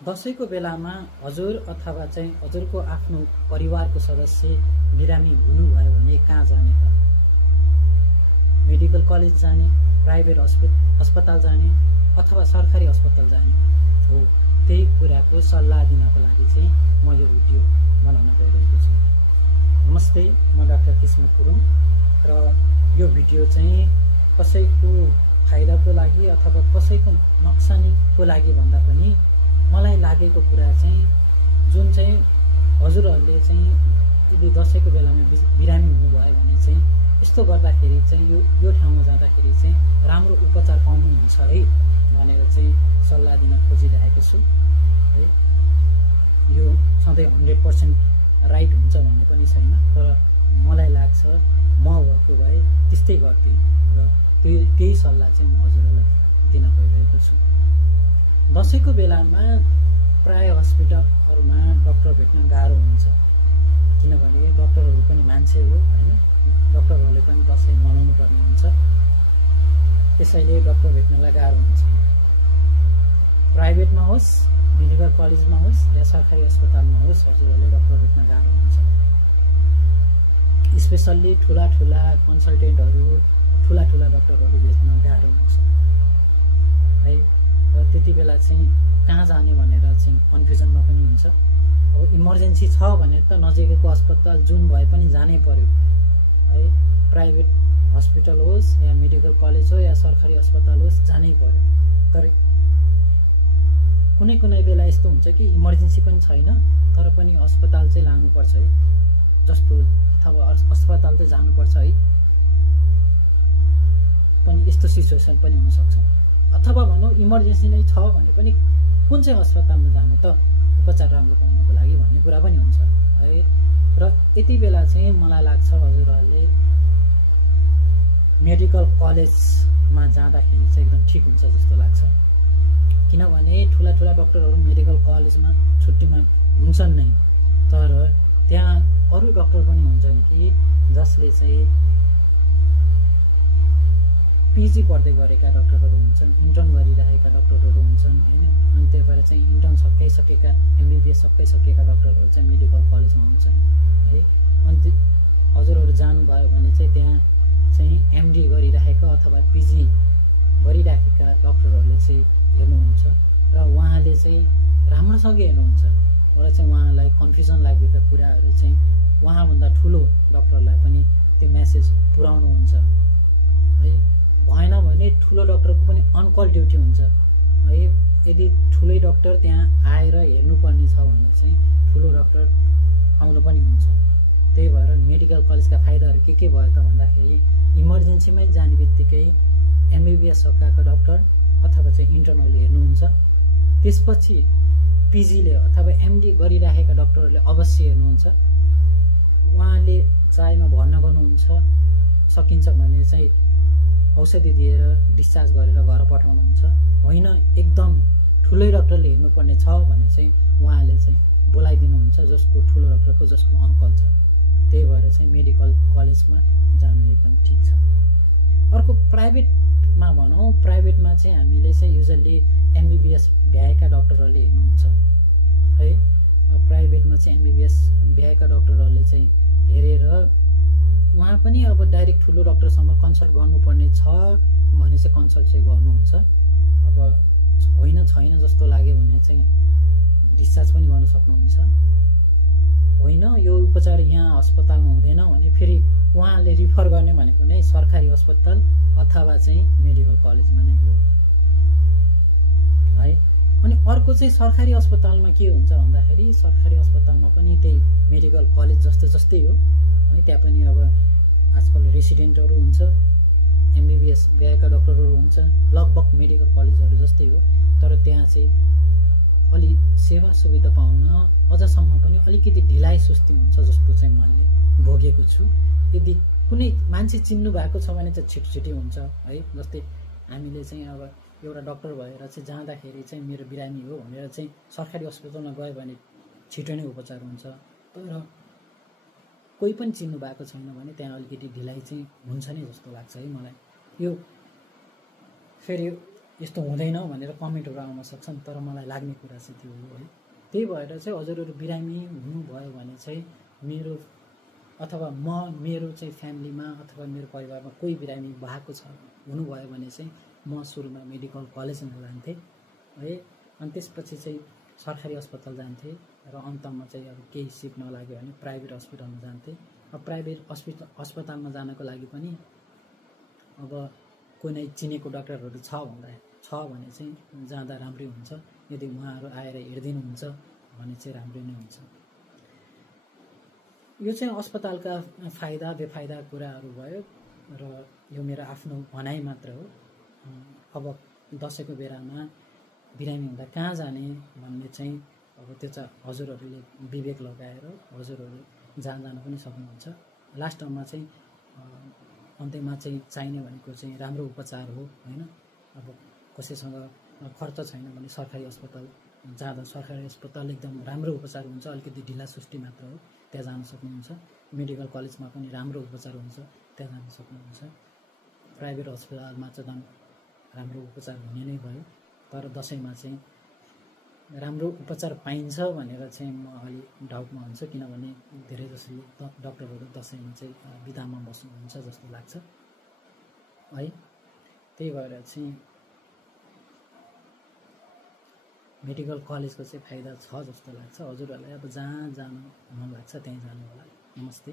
दशैंको बेलामा हजुर अथवा चाहिँ हजुरको आफ्नो परिवारको सदस्य बिरामी हुनुभयो भने कहाँ जाने त? मेडिकल कलेज जाने, प्राइभेट अस्पताल जाने अथवा सरकारी अस्पताल जाने हो? त्यही कुराको सल्लाह दिनको लागि चाहिँ म यो भिडियो बनाउन गइरहेको छु। नमस्ते, म डाक्टर किस्मत गुरुङ र यो भिडियो चाहिँ कसैको फाइदाको लागि अथवा कसैको नोक्सानीको लागि भन्दा पनि मलाई लागेको कुरा चाहिँ जुन चाहिँ हजुरहरूले चाहिँ यदि दशैंको बेलामा बिरामी हुनुभयो भने चाहिँ यस्तो गर्दाखेरि चाहिँ यो ठाउँमा जाँदाखेरि चाहिँ राम्रो उपचार पाउनुहुन्छ है भनेर चाहिँ सल्लाह दिन खोजिरहेको छु है। यो सधैँ 100% राइट हुन्छ भन्ने पनि छैन, तर मलाई लाग्छ म भएको भए त्यस्तै गर्थेँ र त्यही सल्लाह चाहिँ म हजुरहरूलाई दिन गइरहेको छु। दशैंको बेलामा प्राय हस्पिटलहरूमा डाक्टर भेट्न गाह्रो हुन्छ, किनभने डाक्टरहरू पनि मान्छे हो हैन, डाक्टरहरूले पनि दशैं मनाउनु पर्ने हुन्छ, त्यसैले डाक्टर भेट्नलाई गाह्रो हुन्छ। प्राइभेटमा होस्, मेडिकल कलेजमा होस् या सरकारी अस्पतालमा होस्, हजुरहरूले डाक्टर भेट्न गाह्रो हुन्छ। स्पेसल्ली ठुला कन्सल्टेन्टहरू, ठुला डाक्टरहरू भेट्न गाह्रो हुन्छ है। र त्यति बेला चाहिँ कहाँ जाने भनेर चाहिँ कन्फ्युजनमा पनि हुन्छ। अब इमर्जेन्सी छ भने त नजिकैको अस्पताल जुन भए पनि जानै पर्यो है। प्राइभेट हस्पिटल होस् या मेडिकल कलेज हो या सरकारी अस्पताल होस्, जानै पर्यो। तर कुनै बेला यस्तो हुन्छ कि इमर्जेन्सी पनि छैन तर पनि अस्पताल चाहिँ लानुपर्छ है जस्तो, अथवा अस्पताल चाहिँ जानुपर्छ है पनि, यस्तो सिचुएसन पनि हुनसक्छ। अथवा भनौँ इमर्जेन्सी नै छ भने पनि कुन चाहिँ अस्पतालमा जाने त उपचार राम्रो पाउनको लागि भन्ने कुरा पनि हुन्छ है। र यति बेला चाहिँ मलाई लाग्छ हजुरहरूले मेडिकल कलेजमा जाँदाखेरि चाहिँ एकदम ठिक हुन्छ जस्तो लाग्छ, किनभने ठुला डाक्टरहरू मेडिकल कलेजमा छुट्टीमा हुन्छन् नै, तर त्यहाँ अरू डाक्टर पनि हुन्छन् कि जसले चाहिँ पिजी पढ्दै गरेका डाक्टरहरू हुन्छन्, इन्टर्न गरिरहेका डाक्टरहरू हुन्छन् हैन। अनि त्यही भएर चाहिँ इन्टर्न सकिसकेका MBBS सकिसकेका डाक्टरहरू चाहिँ मेडिकल कलेजमा हुन्छन् है। अनि हजुरहरू जानुभयो भने चाहिँ त्यहाँ चाहिँ MD गरिरहेका अथवा पिजी गरिराखेका डाक्टरहरूले चाहिँ हेर्नुहुन्छ र उहाँले चाहिँ राम्रोसँग हेर्नुहुन्छ र चाहिँ उहाँलाई कन्फ्युजन लागेका कुराहरू चाहिँ उहाँभन्दा ठुलो डाक्टरलाई पनि त्यो मेसेज पुर्याउनुहुन्छ है। भएन भने ठुलो डाक्टरको पनि अनकल ड्युटी हुन्छ है। यदि ठुलै डाक्टर त्यहाँ आएर हेर्नुपर्ने छ भने चाहिँ ठुलो डाक्टर आउनु पनि हुन्छ। त्यही भएर मेडिकल कलेजका फाइदाहरू के भयो त भन्दाखेरि इमर्जेन्सीमै जाने बित्तिकै MBBS सकाएको डाक्टर अथवा चाहिँ इन्टर्नहरूले हेर्नुहुन्छ, त्यसपछि पिजीले अथवा MD गरिराखेका डाक्टरहरूले अवश्य हेर्नुहुन्छ। उहाँले चाहेमा भर्ना गर्नुहुन्छ, सकिन्छ भने चाहिँ औषधि दिएर डिस्चार्ज गरेर घर पठाउनुहुन्छ। होइन एकदम ठुलै डाक्टरले हेर्नुपर्ने छ भने चाहिँ उहाँले चाहिँ बोलाइदिनुहुन्छ जसको ठुलो डाक्टरको जसको अङ्कल छ। त्यही भएर चाहिँ मेडिकल कलेजमा जानु एकदम ठिक छ। अर्को प्राइभेटमा भनौँ, प्राइभेटमा चाहिँ हामीले चाहिँ युजल्ली MBBS भ्याएका डाक्टरहरूले हेर्नुहुन्छ है। प्राइभेटमा चाहिँ MBBS भ्याएका डाक्टरहरूले चाहिँ हेरेर उहाँ पनि अब डाइरेक्ट ठुलो डाक्टरसँग कन्सल्ट गर्नुपर्ने छ भने चाहिँ कन्सल्ट चाहिँ गर्नुहुन्छ। अब छैन जस्तो लाग्यो भने चाहिँ डिस्चार्ज पनि गर्न सक्नुहुन्छ। होइन यो उपचार यहाँ अस्पतालमा हुँदैन भने फेरि उहाँले रिफर गर्ने भनेको नै सरकारी अस्पताल अथवा चाहिँ मेडिकल कलेजमा नै हो है। अनि अर्को चाहिँ सरकारी अस्पतालमा के हुन्छ भन्दाखेरि सरकारी अस्पतालमा पनि त्यही मेडिकल कलेज जस्तै हो है। त्यहाँ पनि अब आजकल रेसिडेन्टहरू हुन्छ, MBBS भ्याएका डाक्टरहरू हुन्छ, लगभग मेडिकल कलेजहरू जस्तै हो। तर त्यहाँ चाहिँ अलि सेवा सुविधा पाउन अझसम्म पनि अलिकति ढिलाइ सुस्ती हुन्छ जस्तो चाहिँ मैले भोगेको छु। यदि कुनै मान्छे चिन्नु भएको छ भने चाहिँ छिटो हुन्छ है। जस्तै हामीले चाहिँ अब एउटा डाक्टर भएर चाहिँ जाँदाखेरि चाहिँ मेरो बिरामी हो भनेर चाहिँ सरकारी अस्पतालमा गयो भने छिटो नै उपचार हुन्छ। तर कोही पनि चिन्नु भएको छैन भने त्यहाँ अलिकति ढिलाइ चाहिँ हुन्छ नै जस्तो लाग्छ है मलाई। यो फेरि यस्तो हुँदैन भनेर कमेन्टहरू आउन सक्छन्, तर मलाई लाग्ने कुरा चाहिँ त्यो हो है। त्यही भएर चाहिँ हजुरहरू बिरामी हुनुभयो भने चाहिँ मेरो अथवा मेरो चाहिँ फ्यामिलीमा अथवा मेरो परिवारमा कोही बिरामी भएको छ हुनुभयो भने चाहिँ म सुरुमा मेडिकल कलेजमा जान्थेँ है, अनि त्यसपछि चाहिँ सरकारी अस्पताल जान्थेँ र अन्तमा चाहिँ अब केही सिप नलाग्यो भने प्राइभेट हस्पिटलमा जान्थेँ। अब प्राइभेट अस्पतालमा जानको लागि पनि अब कुनै चिनेको डाक्टरहरू छ भने चाहिँ जाँदा राम्रै हुन्छ, यदि उहाँहरू आएर हेरिदिनुहुन्छ भने चाहिँ राम्रै नै हुन्छ। यो चाहिँ अस्पतालका फाइदा बेफाइदा कुराहरू भयो र यो मेरो आफ्नो भनाइ मात्र हो। अब दसैँको बेलामा बिरामी हुँदा कहाँ जाने भन्ने चाहिँ अब त्यो चाहिँ हजुरहरूले विवेक लगाएर हजुरहरू जहाँ जान पनि सक्नुहुन्छ। लास्टमा चाहिँ अन्त्यमा चाहिँ चाहिने भनेको चाहिँ राम्रो उपचार हो होइन। अब कसैसँग खर्च छैन भने सरकारी अस्पताल जाँदा सरकारी अस्पताल एकदम राम्रो उपचार हुन्छ, अलिकति ढिला सुस्ती मात्र हो, त्यहाँ जान सक्नुहुन्छ। मेडिकल कलेजमा पनि राम्रो उपचार हुन्छ, त्यहाँ जान सक्नुहुन्छ। प्राइभेट अस्पतालमा चाहिँ राम्रो उपचार हुने नै भयो, तर दसैँमा चाहिँ राम्रो उपचार पाइन्छ भनेर चाहिँ म अलि डाउटमा हुन्छु, किनभने धेरै जसले डक्टरहरू दसैँमा चाहिँ बिदामा बस्नुहुन्छ जस्तो लाग्छ है। त्यही भएर चाहिँ मेडिकल कलेजको चाहिँ फाइदा छ जस्तो लाग्छ। हजुरहरूलाई अब जहाँ जानु मन लाग्छ त्यहीँ जानु होला। नमस्ते।